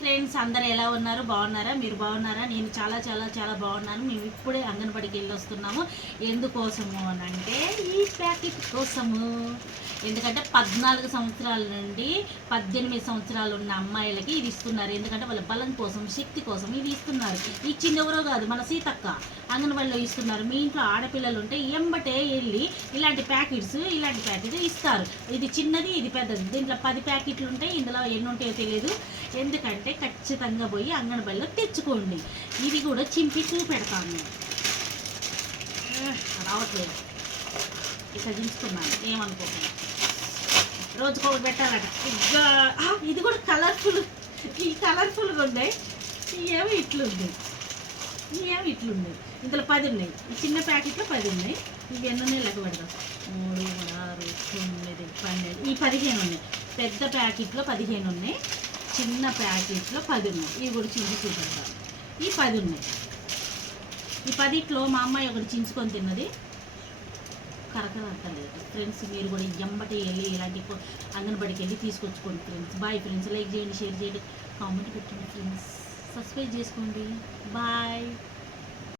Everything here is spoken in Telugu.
ఫ్రెండ్స్ అందరు ఎలా ఉన్నారు? బాగున్నారా? మీరు బాగున్నారా? నేను చాలా చాలా చాలా బాగున్నాను. మేము ఇప్పుడే అంగన్వాడికి వెళ్ళి వస్తున్నాము. ఎందుకోసము అని అంటే ఈ ప్యాకెట్ కోసము. ఎందుకంటే 14 సంవత్సరాల నుండి 18 సంవత్సరాలు ఉన్న అమ్మాయిలకి ఇది ఇస్తున్నారు. ఎందుకంటే వాళ్ళ బలం కోసం, శక్తి కోసం ఇది ఇస్తున్నారు. ఈ చిన్నెవరో కాదు, మన సీతక్క అంగన్వాడిలో ఇస్తున్నారు. మీ ఇంట్లో ఆడపిల్లలు ఉంటే ఎంబటే వెళ్ళి ఇలాంటి ప్యాకెట్స్ ఇస్తారు. ఇది చిన్నది, ఇది పెద్దది. దీంట్లో 10 ప్యాకెట్లు ఉంటాయి. ఇందులో ఎన్ని ఉంటాయో తెలియదు. ఎందుకంటే ఖచ్చితంగా పోయి అంగన్వాడిలో తెచ్చుకోండి. ఇది కూడా చింపి చూపెడతాను. రావట్లేదు, ఇట్లా దించుకున్నాను, ఏమనుకోకుండా. రోజుకొకటి పెట్టాలట. ఇది కూడా కలర్ఫుల్. ఈ కలర్ఫుల్గా ఉన్నాయి. ఇవేమో ఇట్లుంది, ఇందులో 10 ఉన్నాయి. ఈ చిన్న ప్యాకెట్లో 10 ఉన్నాయి. ఇవి ఎన్ని ఉన్నాయి లెక్క పెడదాం. 3, 6, 9, 12. ఈ 15 ఉన్నాయి. పెద్ద ప్యాకెట్లో 15 ఉన్నాయి. చిన్న ప్యాకెట్లో 10 ఉన్నాయి. ఇవి కూడా చించి చూపెడతాను. ఈ 10 ఉన్నాయి. ఈ 10లో మా అమ్మాయి ఒకటి చించుకొని తిన్నది. కరకరలేదు ఫ్రెండ్స్. మీరు కూడా ఎంబటి వెళ్ళి ఇలాంటి అంగన్వాడికి వెళ్ళి తీసుకొచ్చుకోండి ఫ్రెండ్స్. Bye friends. లైక్ చేయండి, షేర్ చేయండి, కామెంట్ పెట్టండి ఫ్రెండ్స్. సబ్స్క్రైబ్ చేసుకోండి. బాయ్.